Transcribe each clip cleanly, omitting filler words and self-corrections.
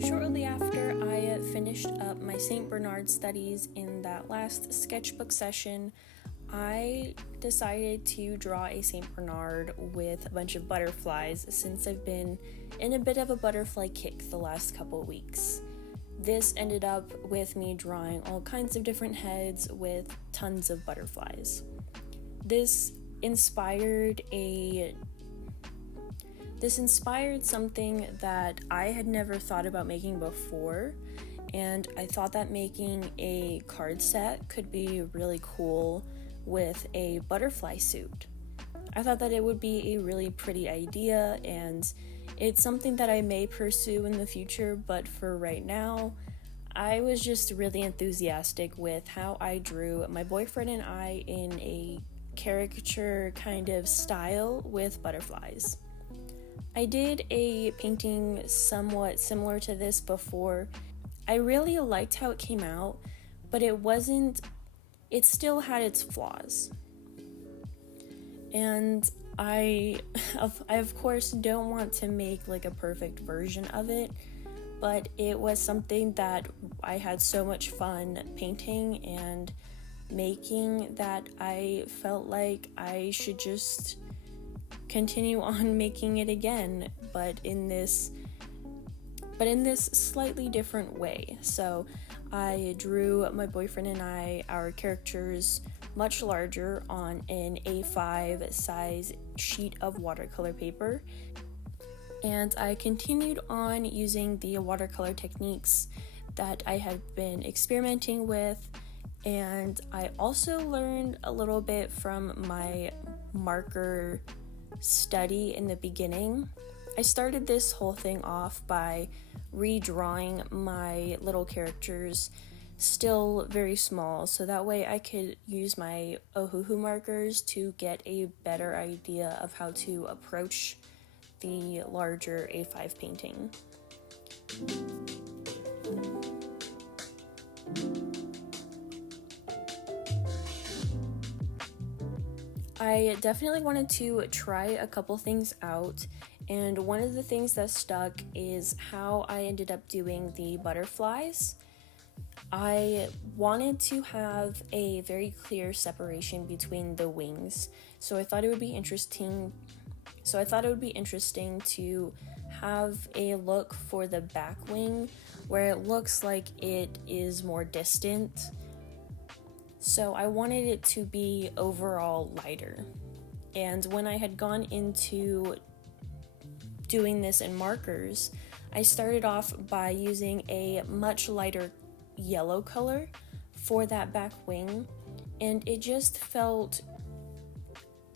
Shortly after I finished up my St. Bernard studies in that last sketchbook session, I decided to draw a St. Bernard with a bunch of butterflies since I've been in a bit of a butterfly kick the last couple weeks. This ended up with me drawing all kinds of different heads with tons of butterflies. This inspired something that I had never thought about making before, and I thought that making a card set could be really cool with a butterfly suit. I thought that it would be a really pretty idea, and it's something that I may pursue in the future, but for right now, I was just really enthusiastic with how I drew my boyfriend and I in a caricature kind of style with butterflies. I did a painting somewhat similar to this before. I really liked how it came out, but it still had its flaws. And I of course don't want to make like a perfect version of it, but it was something that I had so much fun painting and making that I felt like I should just continue on making it again, but in this slightly different way. So I drew my boyfriend and I, our characters, much larger on an A5 size sheet of watercolor paper, and I continued on using the watercolor techniques that I had been experimenting with, and I also learned a little bit from my marker study in the beginning. I started this whole thing off by redrawing my little characters, still very small, so that way I could use my Ohuhu markers to get a better idea of how to approach the larger A5 painting. I definitely wanted to try a couple things out, and one of the things that stuck is how I ended up doing the butterflies. I wanted to have a very clear separation between the wings, so I thought it would be interesting to have a look for the back wing where it looks like it is more distant. So I wanted it to be overall lighter. And when I had gone into doing this in markers, I started off by using a much lighter yellow color for that back wing, and it just felt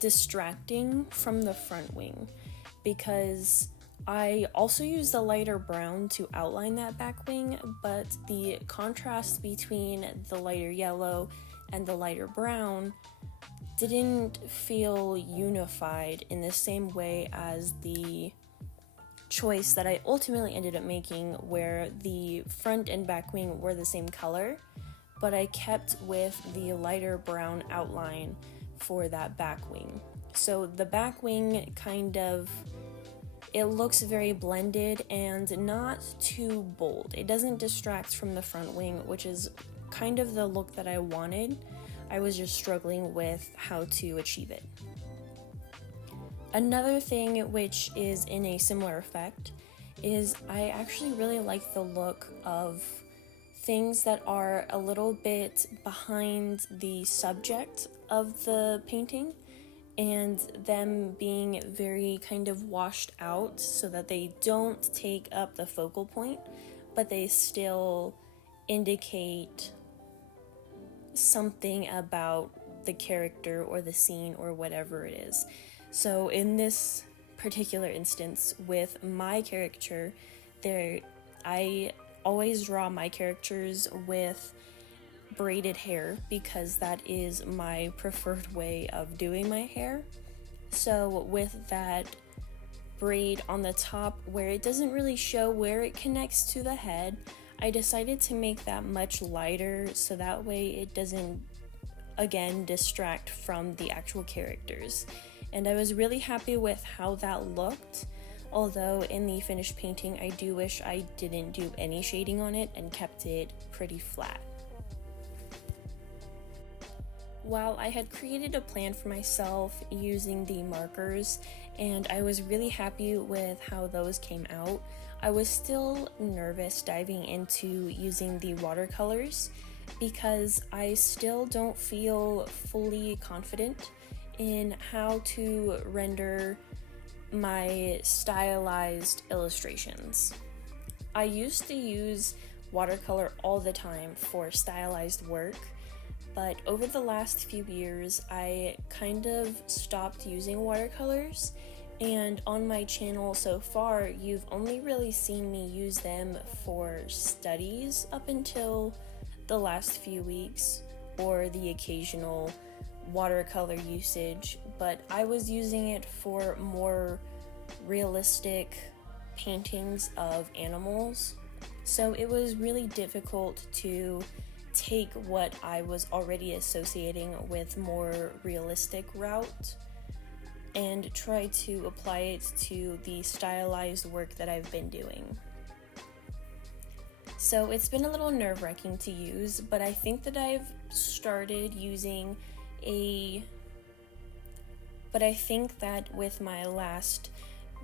distracting from the front wing because I also used a lighter brown to outline that back wing, but the contrast between the lighter yellow and the lighter brown didn't feel unified in the same way as the choice that I ultimately ended up making, where the front and back wing were the same color, but I kept with the lighter brown outline for that back wing. So the back wing it looks very blended and not too bold. It doesn't distract from the front wing, which is kind of the look that I wanted. I was just struggling with how to achieve it. Another thing which is in a similar effect is I actually really like the look of things that are a little bit behind the subject of the painting and them being very kind of washed out so that they don't take up the focal point, but they still indicate something about the character or the scene or whatever it is. So in this particular instance with my caricature, I always draw my characters with braided hair because that is my preferred way of doing my hair. So with that braid on the top where it doesn't really show where it connects to the head, I decided to make that much lighter so that way it doesn't again, distract from the actual characters. And I was really happy with how that looked, although in the finished painting I do wish I didn't do any shading on it and kept it pretty flat. While I had created a plan for myself using the markers, and I was really happy with how those came out, I was still nervous diving into using the watercolors because I still don't feel fully confident in how to render my stylized illustrations. I used to use watercolor all the time for stylized work, but over the last few years I kind of stopped using watercolors, and on my channel so far you've only really seen me use them for studies up until the last few weeks, or the occasional watercolor usage, but I was using it for more realistic paintings of animals, so it was really difficult to take what I was already associating with more realistic route and try to apply it to the stylized work that I've been doing. So it's been a little nerve-wracking to use, but I think that I've started using but I think that with my last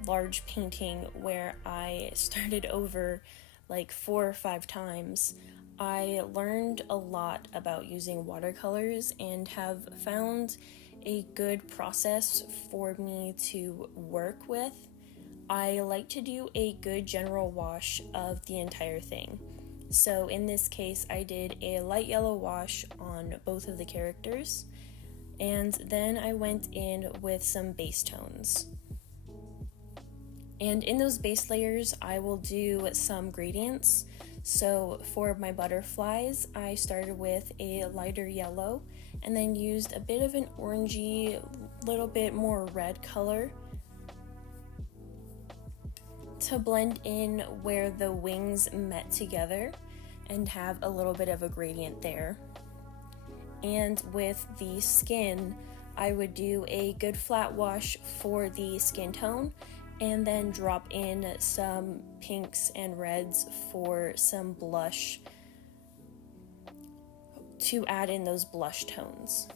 large painting where I started over like 4 or 5 times, I learned a lot about using watercolors and have found a good process for me to work with. I like to do a good general wash of the entire thing. So in this case, I did a light yellow wash on both of the characters, and then I went in with some base tones. And in those base layers, I will do some gradients. So for my butterflies, I started with a lighter yellow and then used a bit of an orangey, little bit more red color to blend in where the wings met together and have a little bit of a gradient there. And with the skin, I would do a good flat wash for the skin tone and then drop in some pinks and reds for some blush to add in those blush tones.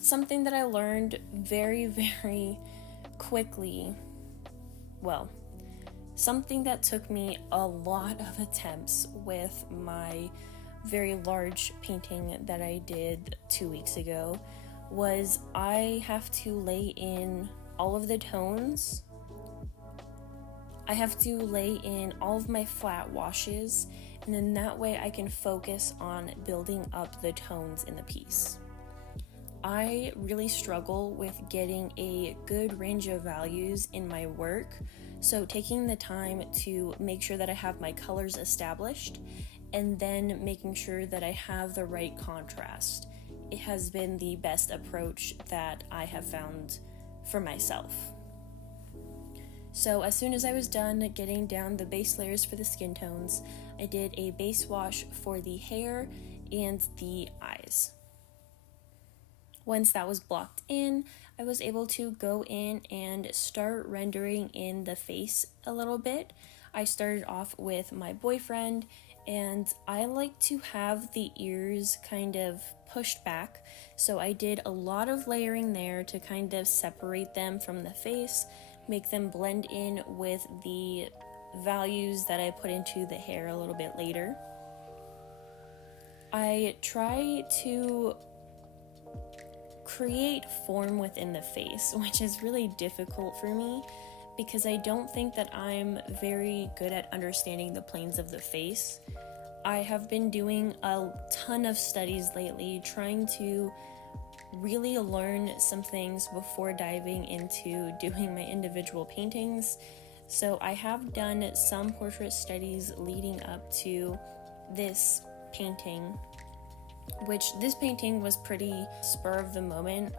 Something that I learned very, very quickly, something that took me a lot of attempts with my very large painting that I did 2 weeks ago, was I have to lay in all of the tones. I have to lay in all of my flat washes, and then that way I can focus on building up the tones in the piece. I really struggle with getting a good range of values in my work, so taking the time to make sure that I have my colors established and then making sure that I have the right contrast, it has been the best approach that I have found for myself. So as soon as I was done getting down the base layers for the skin tones, I did a base wash for the hair and the eyes. Once that was blocked in, I was able to go in and start rendering in the face a little bit. I started off with my boyfriend, and I like to have the ears kind of pushed back, so I did a lot of layering there to kind of separate them from the face, make them blend in with the values that I put into the hair a little bit later. I try to create form within the face, which is really difficult for me because I don't think that I'm very good at understanding the planes of the face. I have been doing a ton of studies lately, trying to really learn some things before diving into doing my individual paintings. So I have done some portrait studies leading up to this painting, which this painting was pretty spur of the moment,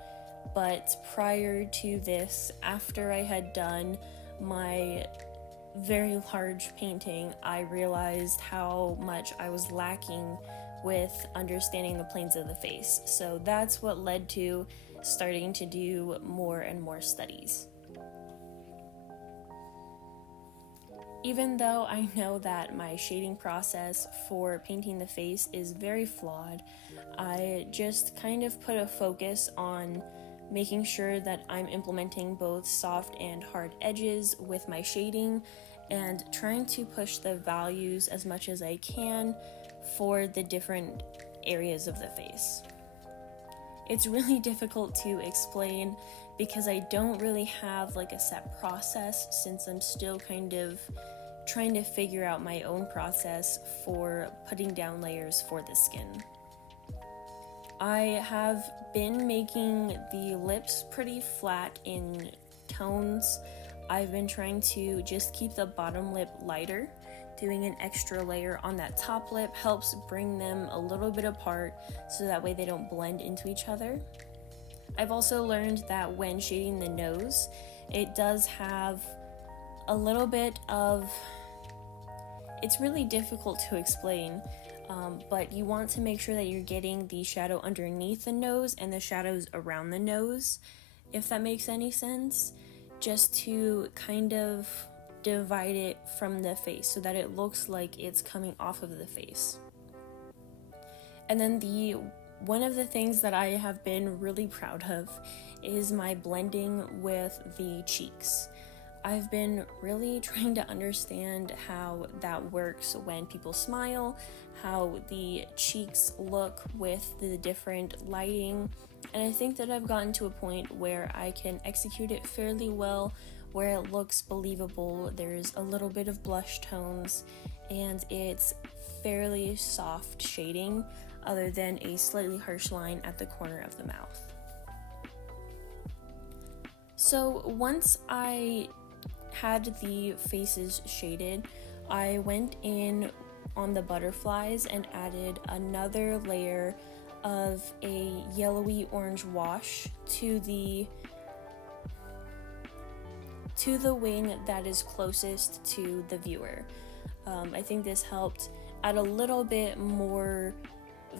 but prior to this, after I had done my very large painting, I realized how much I was lacking with understanding the planes of the face. So that's what led to starting to do more and more studies. Even though I know that my shading process for painting the face is very flawed, I just kind of put a focus on making sure that I'm implementing both soft and hard edges with my shading and trying to push the values as much as I can for the different areas of the face. It's really difficult to explain because I don't really have like a set process, since I'm still kind of trying to figure out my own process for putting down layers for the skin. I have been making the lips pretty flat in tones. I've been trying to just keep the bottom lip lighter. Doing an extra layer on that top lip helps bring them a little bit apart so that way they don't blend into each other. I've also learned that when shading the nose, it does have a little bit of, it's really difficult to explain, but you want to make sure that you're getting the shadow underneath the nose and the shadows around the nose, if that makes any sense, just to kind of divide it from the face so that it looks like it's coming off of the face. And then one of the things that I have been really proud of is my blending with the cheeks. I've been really trying to understand how that works when people smile, how the cheeks look with the different lighting, and I think that I've gotten to a point where I can execute it fairly well, where it looks believable. There's a little bit of blush tones, and it's fairly soft shading other than a slightly harsh line at the corner of the mouth. So once I had the faces shaded, I went in on the butterflies and added another layer of a yellowy orange wash to the wing that is closest to the viewer. I think this helped add a little bit more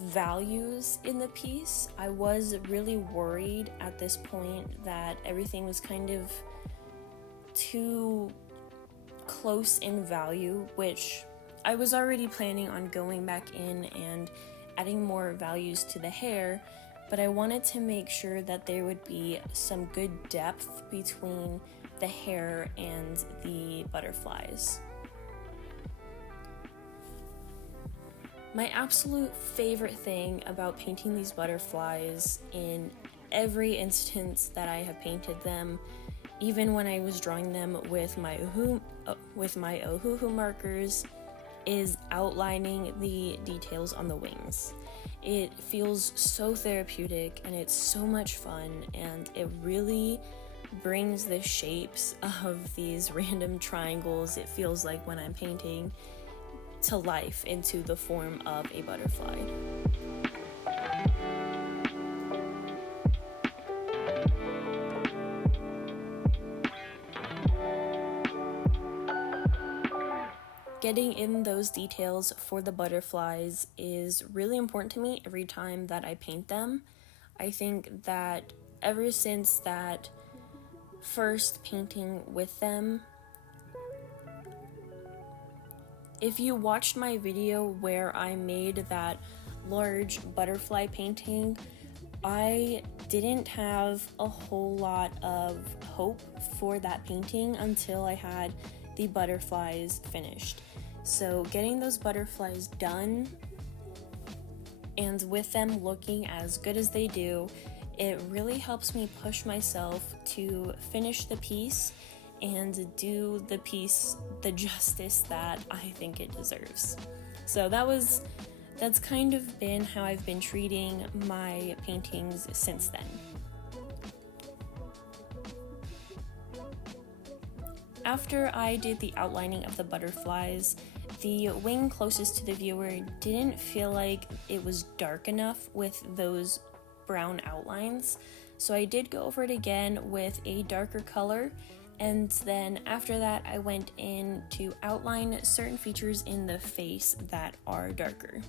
values in the piece. I was really worried at this point that everything was kind of too close in value, which I was already planning on going back in and adding more values to the hair, but I wanted to make sure that there would be some good depth between the hair and the butterflies. My absolute favorite thing about painting these butterflies in every instance that I have painted them, even when I was drawing them with my Ohuhu markers, is outlining the details on the wings. It feels so therapeutic and it's so much fun, and it really brings the shapes of these random triangles, it feels like when I'm painting, to life into the form of a butterfly. Getting in those details for the butterflies is really important to me every time that I paint them. I think that ever since that first painting with them, if you watched my video where I made that large butterfly painting, I didn't have a whole lot of hope for that painting until I had the butterflies finished. So getting those butterflies done, and with them looking as good as they do, it really helps me push myself to finish the piece and do the piece the justice that I think it deserves. So that's kind of been how I've been treating my paintings since then. After I did the outlining of the butterflies, the wing closest to the viewer didn't feel like it was dark enough with those brown outlines, so I did go over it again with a darker color, and then after that I went in to outline certain features in the face that are darker.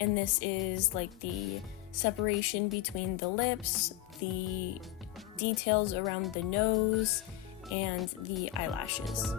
And this is like the separation between the lips, the details around the nose, and the eyelashes.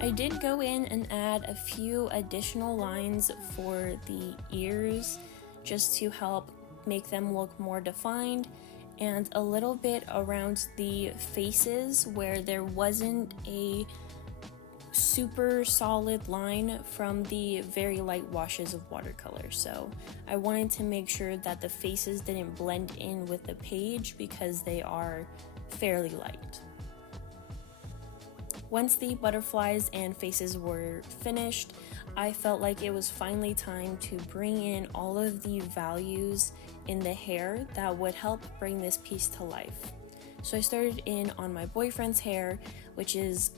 I did go in and add a few additional lines for the ears just to help make them look more defined, and a little bit around the faces where there wasn't a super solid line from the very light washes of watercolor. So I wanted to make sure that the faces didn't blend in with the page because they are fairly light. Once the butterflies and faces were finished, I felt like it was finally time to bring in all of the values in the hair that would help bring this piece to life. So I started in on my boyfriend's hair, which is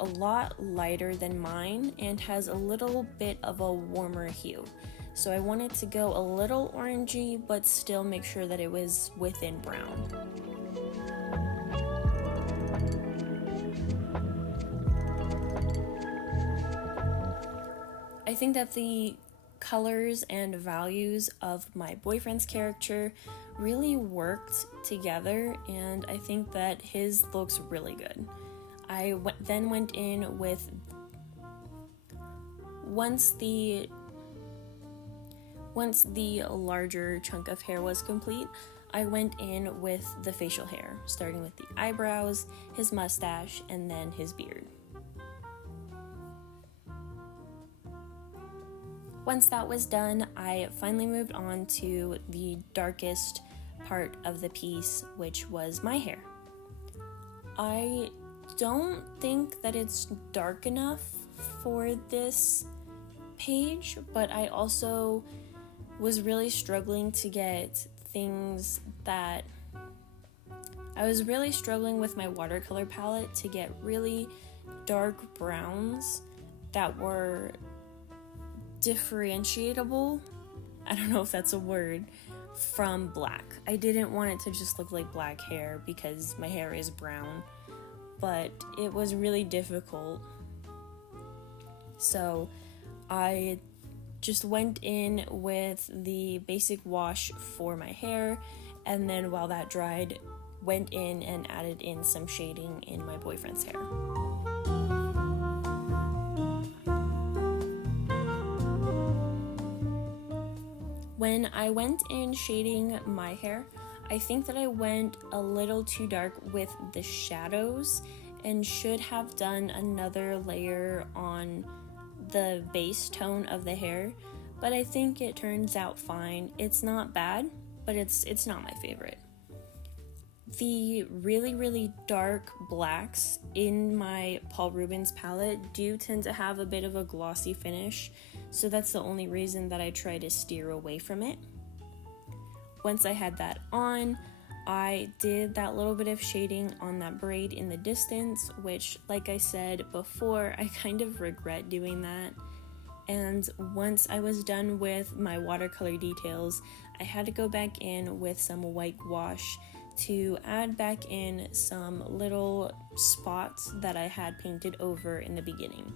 a lot lighter than mine and has a little bit of a warmer hue. So I wanted to go a little orangey, but still make sure that it was within brown. I think that the colors and values of my boyfriend's character really worked together, and I think that his looks really good. I then went in with, once the larger chunk of hair was complete, I went in with the facial hair, starting with the eyebrows, his mustache, and then his beard. Once that was done, I finally moved on to the darkest part of the piece, which was my hair. I don't think that it's dark enough for this page, but I also was really struggling to get things that... I was really struggling with my watercolor palette to get really dark browns that were differentiable, I don't know if that's a word, from black. I didn't want it to just look like black hair because my hair is brown, but it was really difficult. So I just went in with the basic wash for my hair, and then while that dried, went in and added in some shading in my boyfriend's hair. When I went in shading my hair, I think that I went a little too dark with the shadows and should have done another layer on the base tone of the hair, but I think it turns out fine. It's not bad, but it's not my favorite. The really dark blacks in my Paul Rubens palette do tend to have a bit of a glossy finish, so that's the only reason that I try to steer away from it. Once I had that on, I did that little bit of shading on that braid in the distance, which, like I said before, I kind of regret doing that. And once I was done with my watercolor details, I had to go back in with some white wash to add back in some little spots that I had painted over in the beginning.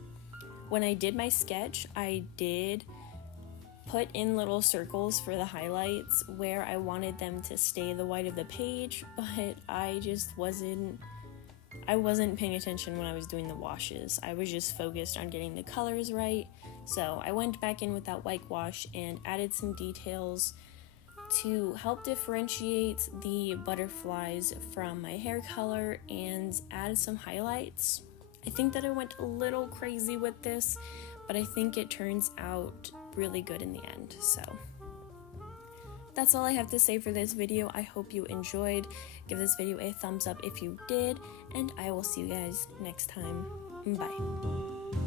When I did my sketch, I did put in little circles for the highlights where I wanted them to stay the white of the page, but I just wasn't paying attention when I was doing the washes. I was just focused on getting the colors right. So I went back in with that white wash and added some details to help differentiate the butterflies from my hair color and add some highlights. I think that I went a little crazy with this, but I think it turns out really good in the end. So that's all I have to say for this video. I hope you enjoyed. Give this video a thumbs up if you did, and I will see you guys next time. Bye.